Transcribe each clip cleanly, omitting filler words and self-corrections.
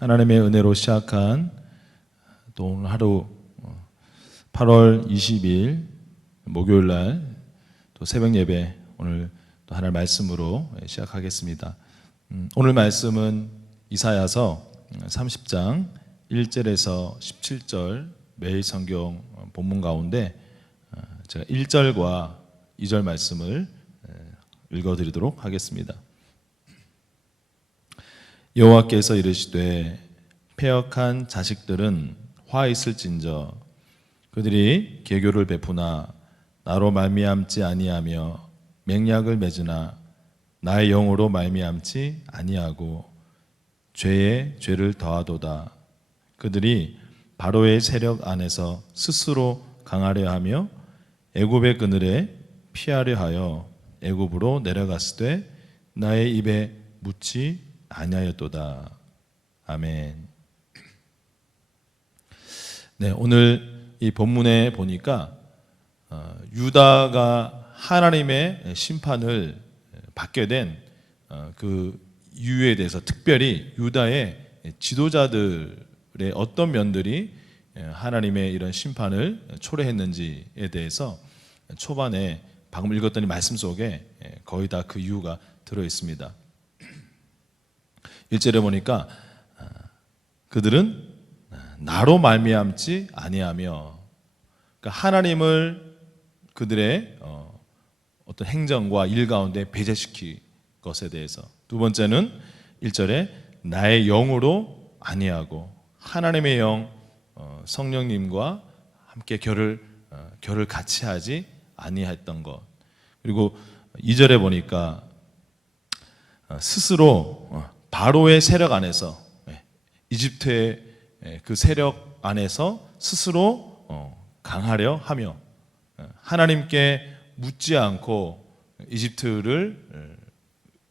하나님의 은혜로 시작한 또 오늘 하루 8월 20일 목요일 날 또 새벽 예배 오늘 또 하나의 말씀으로 시작하겠습니다. 오늘 말씀은 이사야서 30장 1절에서 17절 매일 성경 본문 가운데 제가 1절과 2절 말씀을 읽어드리도록 하겠습니다. 여호와께서 이르시되 패역한 자식들은 화 있을진저 그들이 계교를 베푸나 나로 말미암지 아니하며 맹약을 맺으나 나의 영으로 말미암지 아니하고 죄에 죄를 더하도다. 그들이 바로의 세력 안에서 스스로 강하려 하며 애굽의 그늘에 피하려 하여 애굽으로 내려갔으되 나의 입에 묻지 아니하였도다. 아멘. 네, 오늘 이 본문에 보니까 유다가 하나님의 심판을 받게 된 그 이유에 대해서 특별히 유다의 지도자들의 어떤 면들이 하나님의 이런 심판을 초래했는지에 대해서 초반에 방금 읽었더니 말씀 속에 거의 다 그 이유가 들어 있습니다. 1절에 보니까 그들은 나로 말미암지 아니하며, 그러니까 하나님을 그들의 어떤 행정과 일 가운데 배제시킨 것에 대해서. 두 번째는 1절에 나의 영으로 아니하고, 하나님의 영 성령님과 함께 결을 같이 하지 아니했던 것. 그리고 2절에 보니까 스스로 바로의 세력 안에서, 이집트의 그 세력 안에서 스스로 강하려 하며 하나님께 묻지 않고 이집트를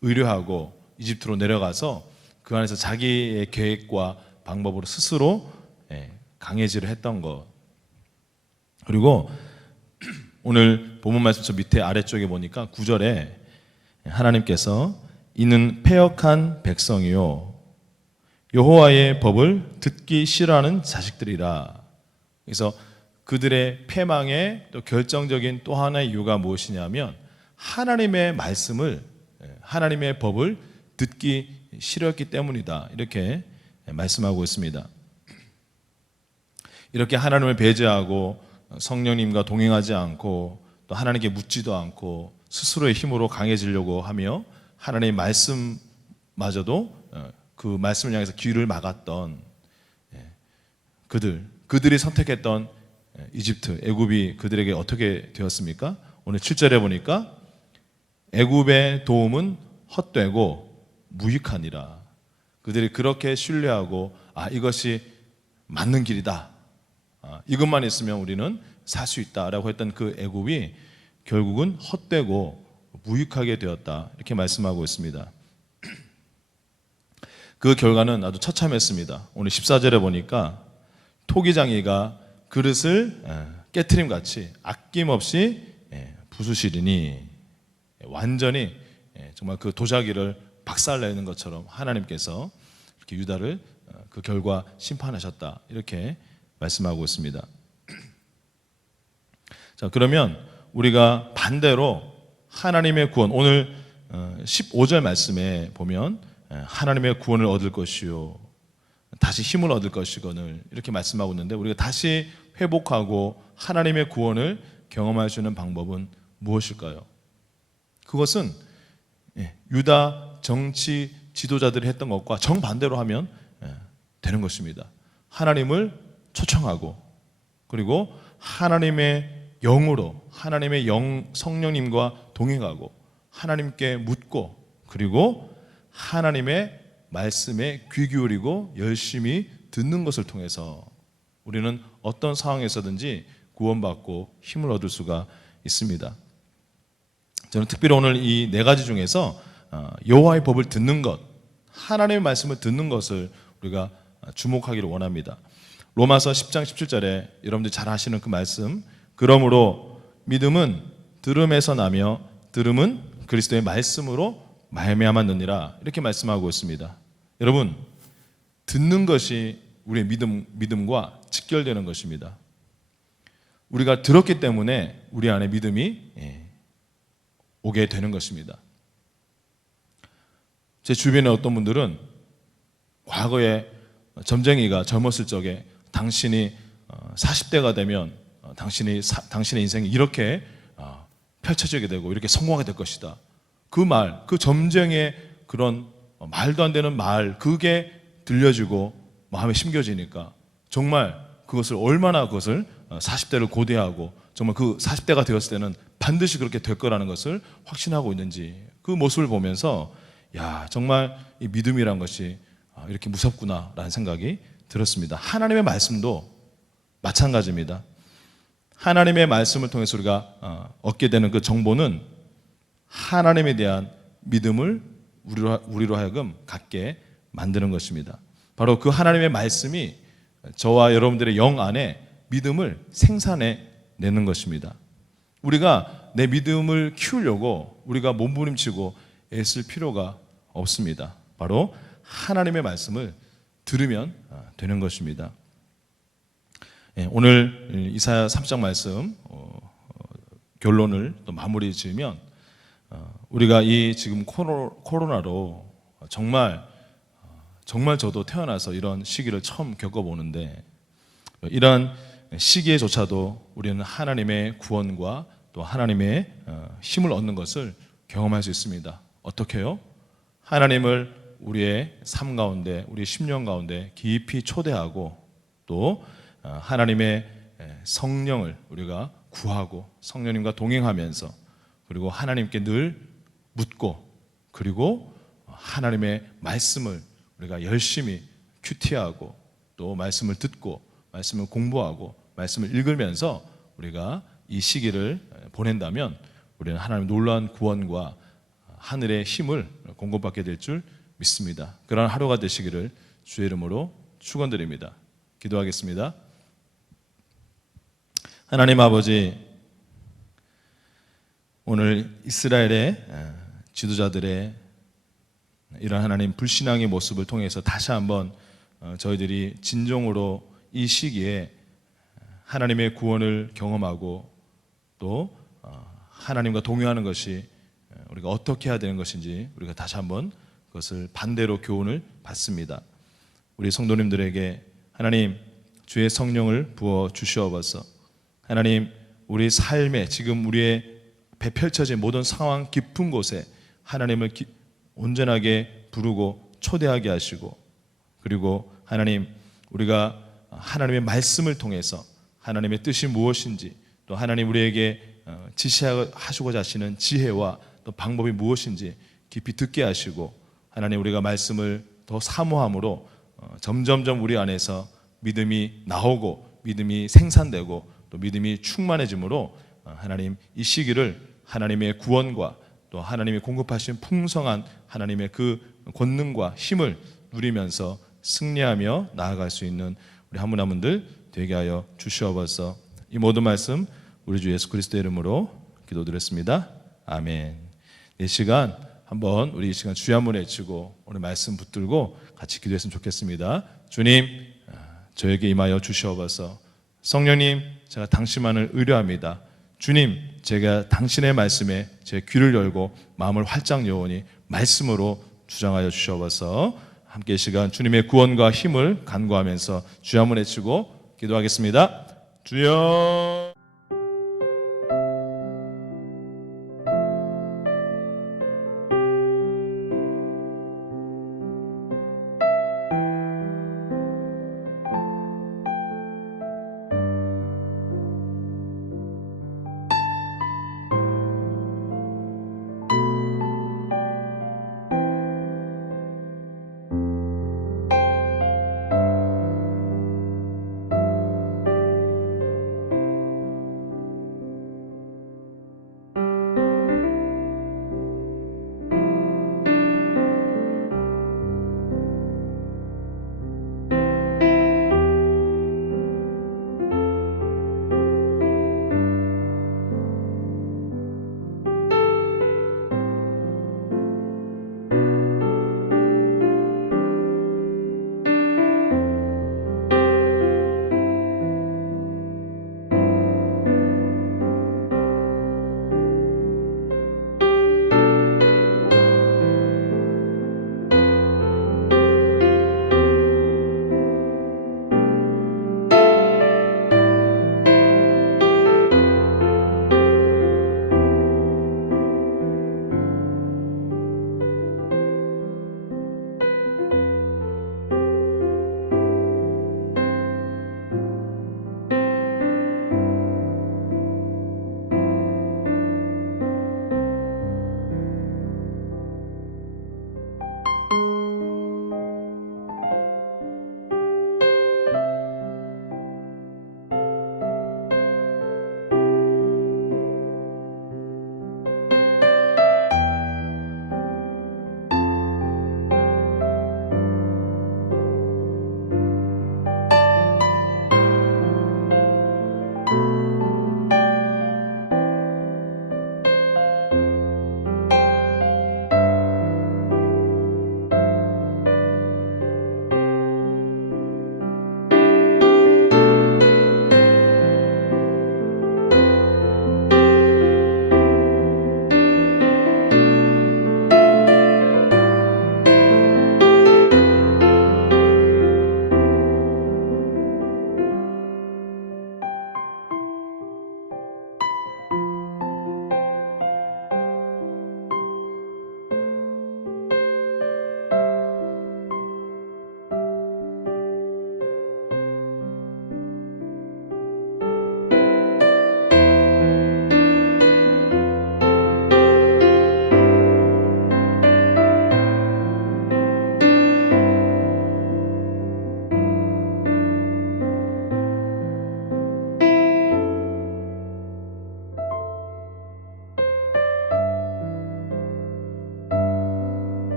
의뢰하고 이집트로 내려가서 그 안에서 자기의 계획과 방법으로 스스로 강해지려 했던 것. 그리고 오늘 본문 말씀 저 밑에 아래쪽에 보니까 9절에 하나님께서 이는 패역한 백성이요 여호와의 법을 듣기 싫어하는 자식들이라. 그래서 그들의 패망의 또 결정적인 또 하나의 이유가 무엇이냐면 하나님의 말씀을, 하나님의 법을 듣기 싫었기 때문이다. 이렇게 말씀하고 있습니다. 이렇게 하나님을 배제하고 성령님과 동행하지 않고 또 하나님께 묻지도 않고 스스로의 힘으로 강해지려고 하며 하나님의 말씀마저도 그 말씀을 향해서 귀를 막았던 그들이 선택했던 이집트, 애굽이 그들에게 어떻게 되었습니까? 오늘 7절에 보니까 애굽의 도움은 헛되고 무익하니라. 그들이 그렇게 신뢰하고 이것이 맞는 길이다, 이것만 있으면 우리는 살 수 있다라고 했던 그 애굽이 결국은 헛되고 무익하게 되었다, 이렇게 말씀하고 있습니다. 그 결과는 아주 처참했습니다. 오늘 14절에 보니까 토기장이가 그릇을 깨트림같이 아낌없이 부수시리니, 완전히 정말 그 도자기를 박살내는 것처럼 하나님께서 이렇게 유다를 그 결과 심판하셨다, 이렇게 말씀하고 있습니다. 자, 그러면 우리가 반대로 하나님의 구원, 오늘 15절 말씀에 보면 하나님의 구원을 얻을 것이요 다시 힘을 얻을 것이거늘, 이렇게 말씀하고 있는데 우리가 다시 회복하고 하나님의 구원을 경험할 수 있는 방법은 무엇일까요? 그것은 유다 정치 지도자들이 했던 것과 정반대로 하면 되는 것입니다. 하나님을 초청하고, 그리고 하나님의 영으로, 하나님의 영 성령님과 동행하고 하나님께 묻고, 그리고 하나님의 말씀에 귀 기울이고 열심히 듣는 것을 통해서 우리는 어떤 상황에서든지 구원받고 힘을 얻을 수가 있습니다. 저는 특별히 오늘 이 네 가지 중에서 여호와의 법을 듣는 것, 하나님의 말씀을 듣는 것을 우리가 주목하기를 원합니다. 로마서 10장 17절에 여러분들이 잘 아시는 그 말씀, 그러므로 믿음은 들음에서 나며 들음은 그리스도의 말씀으로 말미암았느니라, 이렇게 말씀하고 있습니다. 여러분, 듣는 것이 우리의 믿음과 직결되는 것입니다. 우리가 들었기 때문에 우리 안에 믿음이 오게 되는 것입니다. 제 주변에 어떤 분들은 과거에 점쟁이가 젊었을 적에 당신이 40대가 되면 당신의 인생이 이렇게 펼쳐지게 되고 이렇게 성공하게 될 것이다. 그 말, 그 점쟁이의 그런 말도 안 되는 말, 그게 들려지고 마음에 심겨지니까 정말 얼마나 그것을 40대를 고대하고 정말 그 40대가 되었을 때는 반드시 그렇게 될 거라는 것을 확신하고 있는지, 그 모습을 보면서 야, 정말 이 믿음이란 것이 이렇게 무섭구나라는 생각이 들었습니다. 하나님의 말씀도 마찬가지입니다. 하나님의 말씀을 통해서 우리가 얻게 되는 그 정보는 하나님에 대한 믿음을 우리로 하여금 갖게 만드는 것입니다. 바로 그 하나님의 말씀이 저와 여러분들의 영 안에 믿음을 생산해 내는 것입니다. 우리가 내 믿음을 키우려고 우리가 몸부림치고 애쓸 필요가 없습니다. 바로 하나님의 말씀을 들으면 되는 것입니다. 오늘 이사야 3장 말씀 결론을 또 마무리 지으면, 우리가 이 지금 코로나로 정말 저도 태어나서 이런 시기를 처음 겪어보는데, 이런 시기에조차도 우리는 하나님의 구원과 또 하나님의 힘을 얻는 것을 경험할 수 있습니다. 어떻게요? 하나님을 우리의 삶 가운데, 우리의 심령 가운데 깊이 초대하고, 또 하나님의 성령을 우리가 구하고 성령님과 동행하면서, 그리고 하나님께 늘 묻고, 그리고 하나님의 말씀을 우리가 열심히 큐티하고, 또 말씀을 듣고 말씀을 공부하고 말씀을 읽으면서 우리가 이 시기를 보낸다면 우리는 하나님의 놀라운 구원과 하늘의 힘을 공급받게 될 줄 믿습니다. 그런 하루가 되시기를 주의 이름으로 축원드립니다. 기도하겠습니다. 하나님 아버지, 오늘 이스라엘의 지도자들의 이런 하나님 불신앙의 모습을 통해서 다시 한번 저희들이 진정으로 이 시기에 하나님의 구원을 경험하고, 또 하나님과 동요하는 것이 우리가 어떻게 해야 되는 것인지 우리가 다시 한번 그것을 반대로 교훈을 받습니다. 우리 성도님들에게 하나님 주의 성령을 부어 주시옵소서. 하나님, 우리 삶에 지금 우리의 배 펼쳐진 모든 상황 깊은 곳에 하나님을 온전하게 부르고 초대하게 하시고, 그리고 하나님, 우리가 하나님의 말씀을 통해서 하나님의 뜻이 무엇인지, 또 하나님 우리에게 지시하시고자 하시는 지혜와 또 방법이 무엇인지 깊이 듣게 하시고, 하나님 우리가 말씀을 더 사모함으로 점점점 우리 안에서 믿음이 나오고 믿음이 생산되고 또 믿음이 충만해짐으로 하나님 이 시기를 하나님의 구원과 또 하나님이 공급하신 풍성한 하나님의 그 권능과 힘을 누리면서 승리하며 나아갈 수 있는 우리 한 분 한 분들 되게 하여 주시옵소서. 이 모든 말씀 우리 주 예수 그리스도의 이름으로 기도드렸습니다. 아멘. 이 시간 한번 우리 이 시간 주여 한번 외치고 오늘 말씀 붙들고 같이 기도했으면 좋겠습니다. 주님, 저에게 임하여 주시옵소서. 성령님, 제가 당신만을 의뢰합니다. 주님, 제가 당신의 말씀에 제 귀를 열고 마음을 활짝 여오니 말씀으로 주장하여 주시옵소서. 함께 이 시간 주님의 구원과 힘을 간구하면서 주여 한번 외치고 기도하겠습니다. 주여.